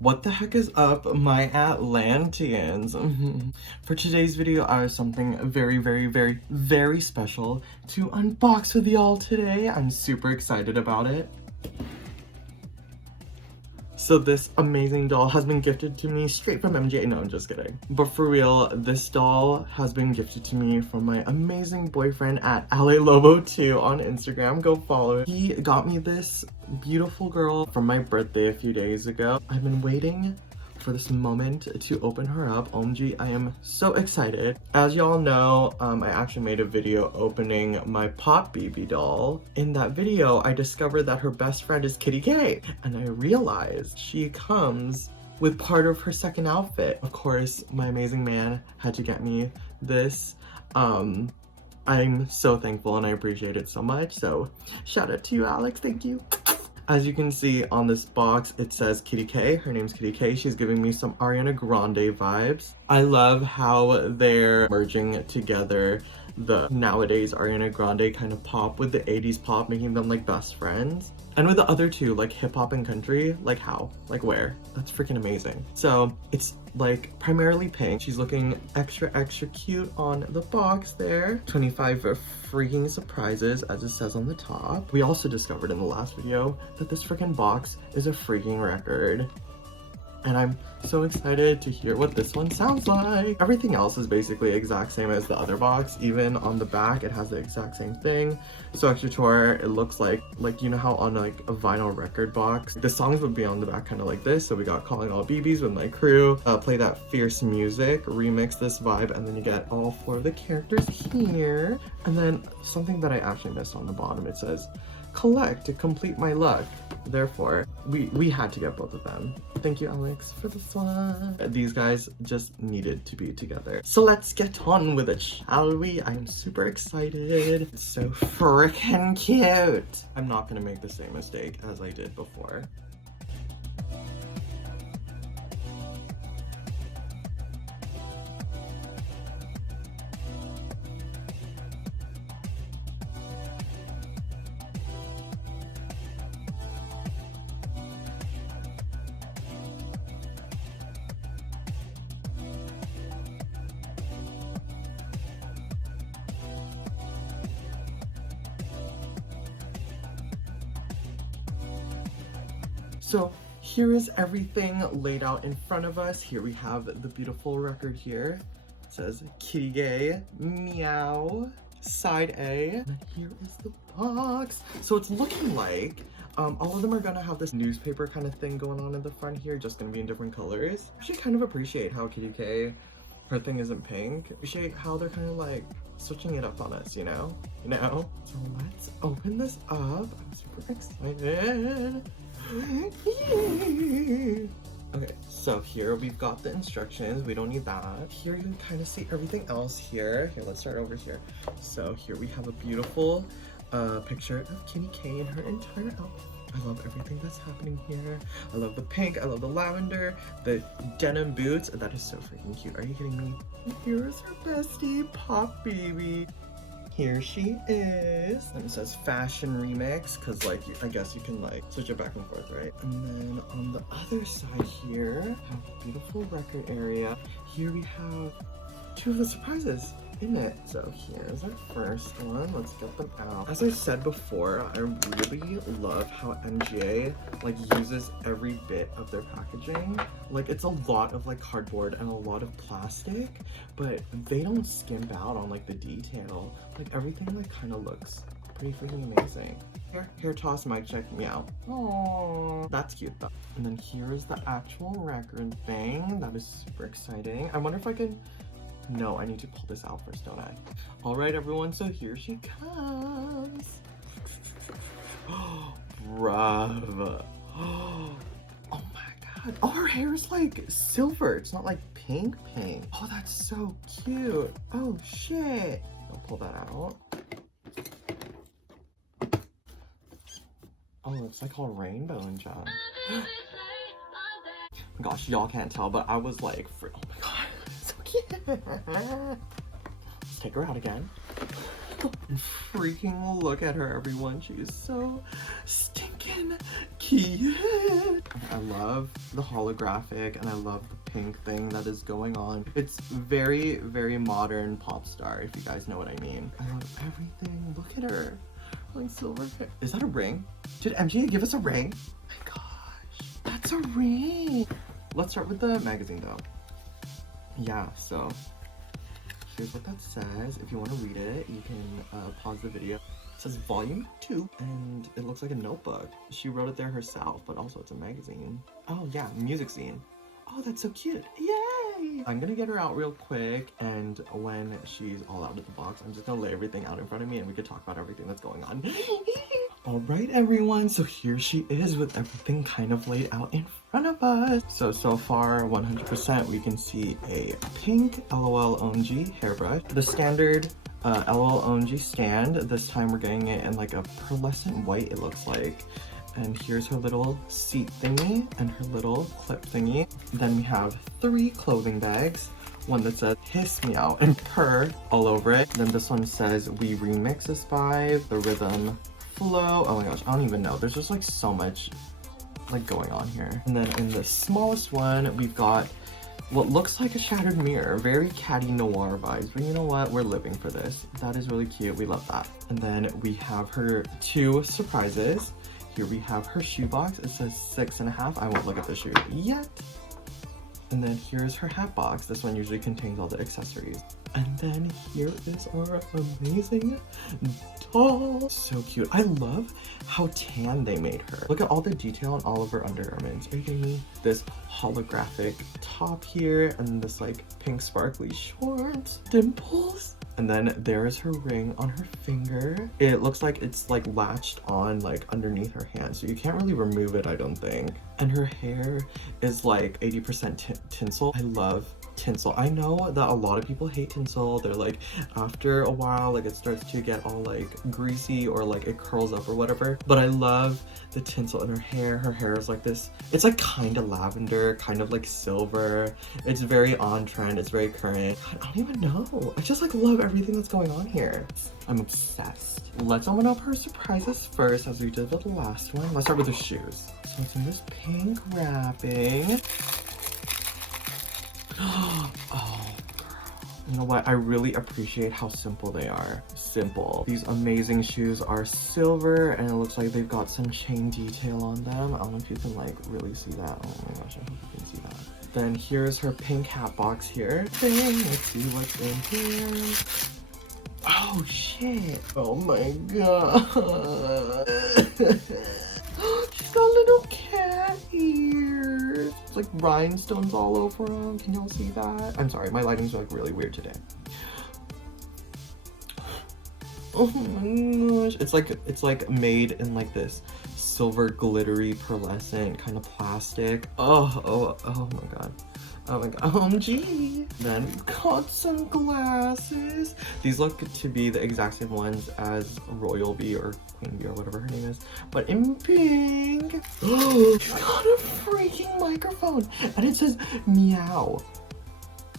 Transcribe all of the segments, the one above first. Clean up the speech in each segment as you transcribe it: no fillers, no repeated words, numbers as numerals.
What the heck is up, my Atlanteans? For today's video, I have something very special to unbox with y'all today. I'm super excited about it. So this amazing doll has been gifted to me straight from O.M.G. No, I'm just kidding. But for real, this doll has been gifted to me from my amazing boyfriend at L.O.L on Instagram. Go follow it. He got me this beautiful girl for my birthday a few days ago. I've been waiting for this moment to open her up. O.M.G, I am so excited. As y'all know, I actually made a video opening my Pop BB doll. In that video, I discovered that her best friend is Kitty K, and I realized she comes with part of her second outfit. Of course, my amazing man had to get me this. I'm so thankful and I appreciate it so much. So shout out to you, Alex. Thank you. As you can see on this box, it says Kitty K. Her name's Kitty K. She's giving me some Ariana Grande vibes. I love how they're merging together the nowadays Ariana Grande kind of pop with the 80s pop, making them like best friends. And with the other two, like hip hop and country, like how? Like where? That's freaking amazing. So it's like primarily pink. She's looking extra cute on the box there. 25 freaking surprises, as it says on the top. We also discovered in the last video that this freaking box is a freaking record. And I'm so excited to hear what this one sounds like. Everything else is basically exact same as the other box. Even on the back, it has the exact same thing. So extra tour, it looks like you know how on like a vinyl record box, the songs would be on the back kind of like this. So we got Calling All BBs with my crew, Play That Fierce Music, remix this vibe, and then you get all 4 of the characters here. And then something that I actually missed on the bottom, it says, collect to complete my luck. Therefore, we had to get both of them. Thank you, Alex, for this one. These guys just needed to be together. So let's get on with it, shall we? I'm super excited. It's so freaking cute. I'm not gonna make the same mistake as I did before. So here is everything laid out in front of us. Here we have the beautiful record here. It says Kitty Gay, meow, side A. And then here is the box. So it's looking like all of them are gonna have this newspaper kind of thing going on in the front here, just gonna be in different colors. I actually kind of appreciate how Kitty K, her thing isn't pink. Appreciate how they're kind of like switching it up on us, you know? So let's open this up. I'm super excited. Okay, so here we've got the instructions. We don't need that. Here you can kind of see everything else here. Here, let's start over here. So here we have a beautiful picture of Kitty K in her entire outfit. I love everything that's happening here. I love the pink, I love the lavender, the denim boots. That is so freaking cute. Are you kidding me? And here's her bestie, Pop Baby. Here she is. And it says fashion remix, because like I guess you can like switch it back and forth, right? And then on the other side here, have a beautiful record area. Here we have 2 of the surprises in it. So here's our first one. Let's get them out. As I said before, I really love how O.M.G like uses every bit of their packaging. Like it's a lot of like cardboard and a lot of plastic, but they don't skimp out on like the detail. Like everything like kind of looks pretty freaking amazing. Hair toss, mic check, meow. Oh, that's cute though. And then here's the actual record thing. That is super exciting. I wonder if I can. No, I need to pull this out first, don't I? All right, everyone, so here she comes. Oh, bruv. Oh my god. Oh, her hair is like silver. It's not like pink. Oh, that's so cute. Oh, shit. I'll pull that out. Oh, it's like all rainbow and jazz. Oh my gosh, y'all can't tell, but I was like, oh my god. Let's take her out again. And freaking look at her, everyone. She is so stinking freaking cute. I love the holographic and I love the pink thing that is going on. It's very, very modern pop star, if you guys know what I mean. I love everything. Look at her. Like silver hair. Is that a ring? Did MG give us a ring? Oh my gosh, that's a ring. Let's start with the magazine though. Yeah, so here's what that says. If you want to read it, you can pause the video. It says volume 2 and it looks like a notebook. She wrote it there herself, but also it's a magazine. Oh yeah, music scene. Oh, that's so cute. Yay! I'm gonna get her out real quick, and when she's all out of the box, I'm just gonna lay everything out in front of me and we could talk about everything that's going on. All right, everyone, so here she is with everything kind of laid out in front of us. So far, 100%, we can see a pink L.O.L O.M.G hairbrush, the standard L.O.L O.M.G stand. This time we're getting it in like a pearlescent white, it looks like. And here's her little seat thingy and her little clip thingy. Then we have 3 clothing bags. One that says hiss meow and purr all over it. Then this one says we remix this by the rhythm flow. Oh my gosh, I don't even know. There's just like so much like going on here. And then in the smallest one, we've got what looks like a shattered mirror. Very catty noir vibes, but you know what? We're living for this. That is really cute. We love that. And then we have her 2 surprises. Here we have her shoebox. It says 6.5. I won't look at the shoe yet. And then here's her hat box. This one usually contains all the accessories. And then here is our amazing doll. So cute. I love how tan they made her. Look at all the detail on all of her undergarments. Are you kidding me? This holographic top here and this like pink sparkly shorts, dimples. And then there is her ring on her finger. It looks like it's like latched on like underneath her hand, so you can't really remove it, I don't think. And her hair is like 80% tinsel. I love tinsel. I know that a lot of people hate tinsel. They're like, after a while, like it starts to get all like greasy or like it curls up or whatever. But I love the tinsel in her hair. Her hair is like this, it's like kind of lavender, kind of like silver. It's very on trend, it's very current. I don't even know. I just like love everything that's going on here. I'm obsessed. Let's open up her surprises first, as we did with the last one. Let's start with the shoes. So it's in this pink wrapping. Oh, girl. You know what? I really appreciate how simple they are. Simple. These amazing shoes are silver, and it looks like they've got some chain detail on them. I don't know if you can like really see that. Oh my gosh, I hope you can see that. Then here's her pink hat box here. Let's see what's in here. Oh shit. Oh my god. She's got little cat ears. It's like rhinestones all over them. Can y'all see that? I'm sorry, my lighting's like really weird today. Oh my gosh. It's like made in like this silver glittery pearlescent kind of plastic. Oh my god. Oh my god, O.M.G. Then we've got some glasses. These look to be the exact same ones as Royal Bee or Queen Bee or whatever her name is, but in pink. Oh, she's got a freaking microphone and it says meow.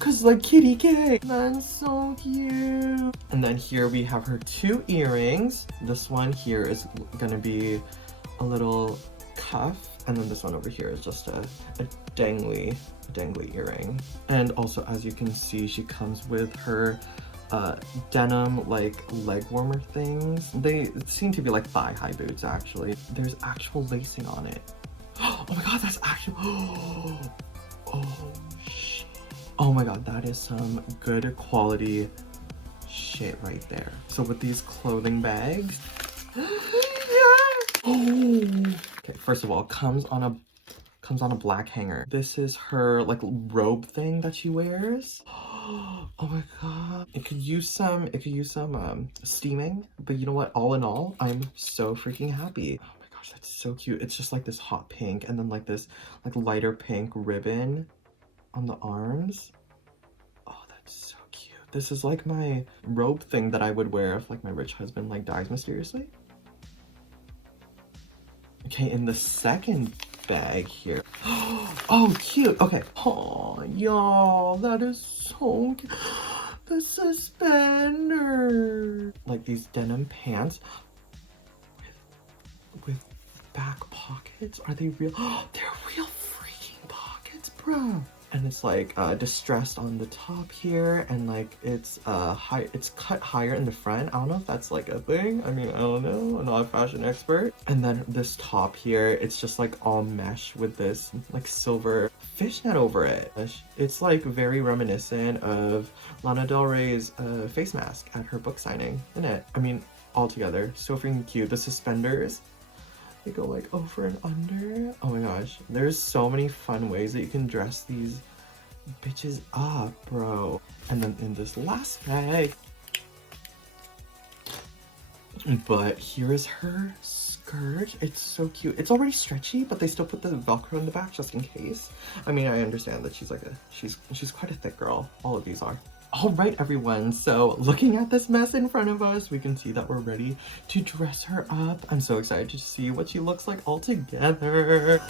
Cause like kitty K. That's so cute. And then here we have her 2 earrings. This one here is gonna be a little cuff, and then this one over here is just a dangly earring. And also, as you can see, she comes with her denim like leg warmer things. They seem to be like thigh-high boots actually. There's actual lacing on it. Oh my god, that's actually oh shit. Oh my god, that is some good quality shit right there. So with these clothing bags, okay, first of all, comes on a black hanger. This is her like robe thing that she wears. Oh my god. It could use some steaming, but you know what? All in all, I'm so freaking happy. Oh my gosh, that's so cute. It's just like this hot pink and then like this like lighter pink ribbon on the arms. Oh, that's so cute. This is like my robe thing that I would wear if like my rich husband like dies mysteriously. Okay, in the second bag here. Oh, cute. Okay. Oh, y'all, that is so cute. The suspender. Like these denim pants with back pockets, are they real? They're real freaking pockets, bruh. And it's like distressed on the top here, and like it's it's cut higher in the front. I don't know if that's like a thing. I mean, I don't know, I'm not a fashion expert. And then this top here, it's just like all mesh with this like silver fishnet over it. It's like very reminiscent of Lana Del Rey's face mask at her book signing, isn't it? I mean, all together, so freaking cute. The suspenders, they go like over and under. Oh my gosh, there's so many fun ways that you can dress these bitches up, bro. And then in this last bag, but here is her skirt. It's so cute. It's already stretchy, but they still put the Velcro in the back just in case. I mean, I understand that she's like she's quite a thick girl. All of these are. All right, everyone, so looking at this mess in front of us, we can see that we're ready to dress her up. I'm so excited to see what she looks like all together.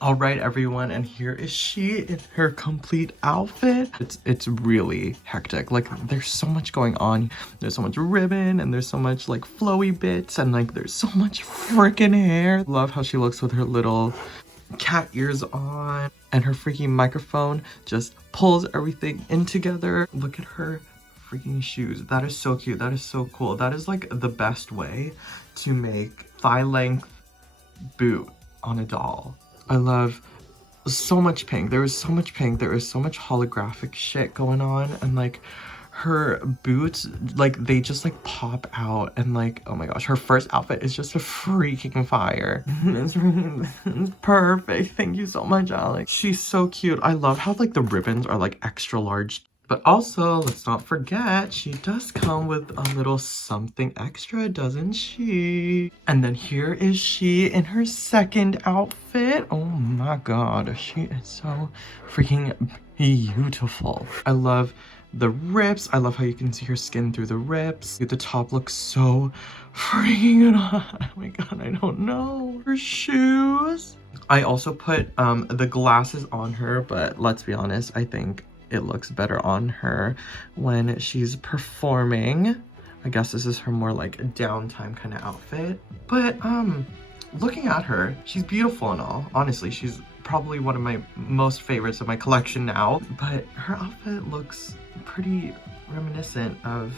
All right, everyone, and here is she in her complete outfit. It's really hectic. Like, there's so much going on. There's so much ribbon, and there's so much like flowy bits, and like there's so much freaking hair. Love how she looks with her little cat ears on, and her freaking microphone just pulls everything in together. Look at her freaking shoes. That is so cute. That is so cool. That is like the best way to make thigh length boot on a doll. I love so much pink. There is so much pink. There is so much holographic shit going on, and like her boots, like they just like pop out, and like, oh my gosh, her first outfit is just a freaking fire. It's perfect. Thank you so much, Alex. She's so cute. I love how like the ribbons are like extra large. But also, let's not forget, she does come with a little something extra, doesn't she? And then here is she in her second outfit. Oh my god, she is so freaking beautiful. I love the rips. I love how you can see her skin through the rips. The top looks so freaking hot. Oh my god, I don't know. Her shoes. I also put the glasses on her, but let's be honest, I think it looks better on her when she's performing. I guess this is her more like downtime kind of outfit. But looking at her, she's beautiful and all. Honestly, she's probably one of my most favorites of my collection now. But her outfit looks pretty reminiscent of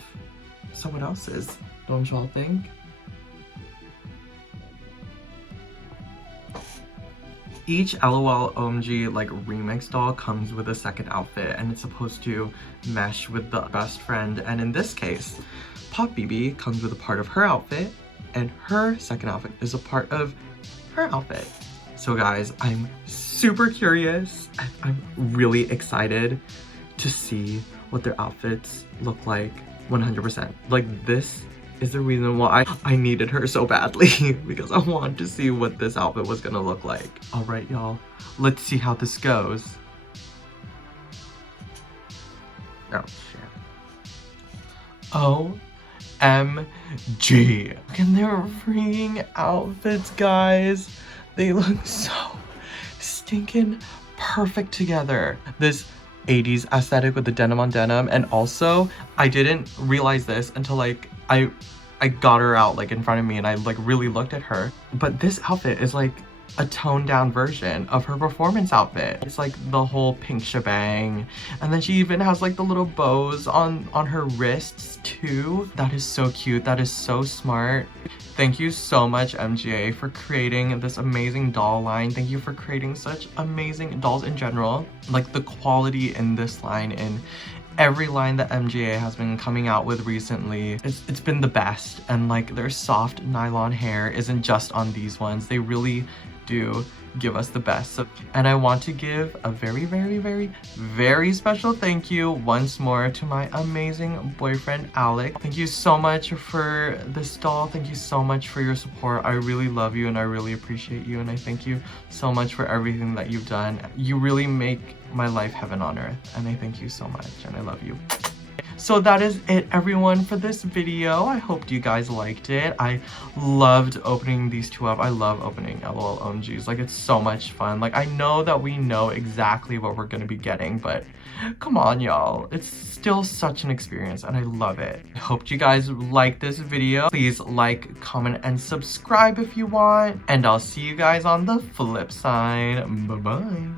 someone else's, don't y'all think? Each L.O.L. O.M.G. like remix doll comes with a second outfit, and it's supposed to mesh with the best friend. And in this case, Pop BB comes with a part of her outfit, and her second outfit is a part of her outfit. So guys, I'm super curious. I'm really excited to see what their outfits look like 100%. Like, this is the reason why I needed her so badly, because I wanted to see what this outfit was gonna look like. All right, y'all, let's see how this goes. Oh, shit. O.M.G. Look at their freaking outfits, guys. They look so stinking perfect together. This 80s aesthetic with the denim on denim, and also I didn't realize this until like I got her out like in front of me and I like really looked at her, but this outfit is like a toned down version of her performance outfit. It's like the whole pink shebang, and then she even has like the little bows on her wrists too. That is so cute. That is so smart. Thank you so much, MGA, for creating this amazing doll line. Thank you for creating such amazing dolls in general. Like the quality in this line and every line that MGA has been coming out with recently, it's been the best. And like their soft nylon hair isn't just on these ones. They really do give us the best. So, and I want to give a very special thank you once more to my amazing boyfriend Alex. Thank you so much for this doll. Thank you so much for your support. I really love you and I really appreciate you, and I thank you so much for everything that you've done. You really make my life heaven on earth, and I thank you so much and I love you. So that is it, everyone, for this video. I hope you guys liked it. I loved opening these two up. I love opening L.O.L O.M.Gs. Like, it's so much fun. Like, I know that we know exactly what we're gonna be getting, but come on, y'all. It's still such an experience and I love it. I hope you guys like this video. Please like, comment, and subscribe if you want. And I'll see you guys on the flip side. Bye-bye.